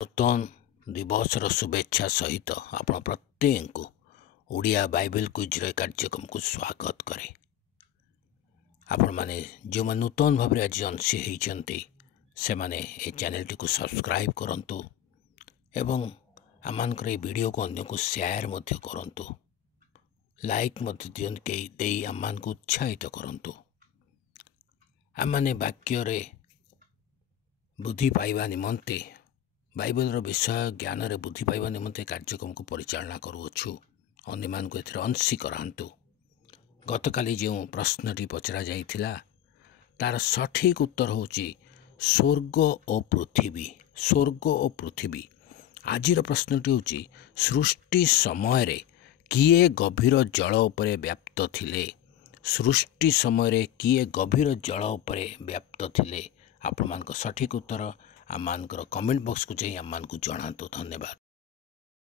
नूतन दिवस शुभेच्छा सहित आपण प्रत्येक को ओडिया बाइबल क्विज कार्यक्रम को स्वागत करे। आपण माने जो मन नूतन भाव आज अंशी होती से माने ए चैनल टी को सब्सक्राइब करंतु एवं आमानकर ए वीडियो को अन्य को शेयर मध्य करंतु, लाइक मध्य दियन के देई आमान को उत्साहित करंतु। आमाने वाक्य रे बुद्धि पाइबा निमंते बाइबल विषय ज्ञान रे बुद्धि पाइबा निमंते कार्यक्रम को परिचालना करूछु। अन्य मान को एथरे अंशी करांतु। गतकाली जो प्रश्नटी पचरा जाइथिला तार सठिक उत्तर होची स्वर्ग और पृथ्वी। स्वर्ग और पृथ्वी। आजिर प्रश्नटी होची सृष्टि समय रे किए गभीर जल उपरे व्याप्त थिले। सृष्टि समय रे किए गभीर जल उपरे व्याप्त थिले। आपण मान सठिक उत्तर आम कमेंट बॉक्स को जाई आम जनातु। धन्यवाद।